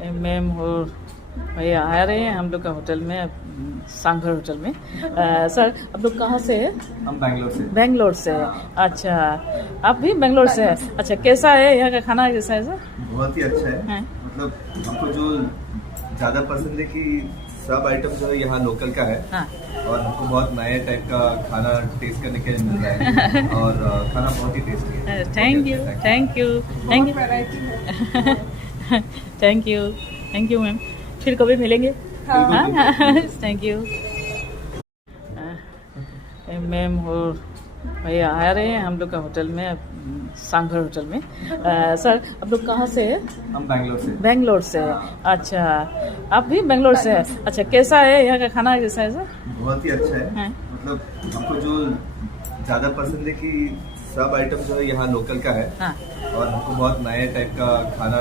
Ma'am और भैया आ रहे हैं हम लोग का होटल में, सांघर होटल में। सर आप लोग कहाँ से हैं? हम बैंगलोर से। बेंगलोर से। अच्छा, आप भी बेंगलोर से हैं? अच्छा, कैसा है यहाँ का खाना, कैसा है सर? बहुत ही अच्छा है। हैं? मतलब हमको जो ज़्यादा पसंद है कि सब आइटम जो है यहाँ लोकल का है। हाँ। और हमको बहुत नए टाइप का खाना टेस्ट करने के लिए मिल रहा है और खाना बहुत ही टेस्टी है। Thank you, thank you, thank you, thank you, thank you ma'am. फिर कभी मिलेंगे। हाँ, थैंक यू। मैम और भैया आ रहे हैं हम लोग का होटल में, सांघर होटल में। सर आप लोग कहाँ से हैं? हम बैंगलोर से। बेंगलोर से। अच्छा, आप भी बेंगलोर से हैं? अच्छा, कैसा है यहाँ का खाना, कैसा है सर? बहुत ही अच्छा है। हैं? मतलब हमको जो ज़्यादा पसंद है कि सब आइटम जो है यहाँ लोकल का है। हाँ। और हमको बहुत नए टाइप का खाना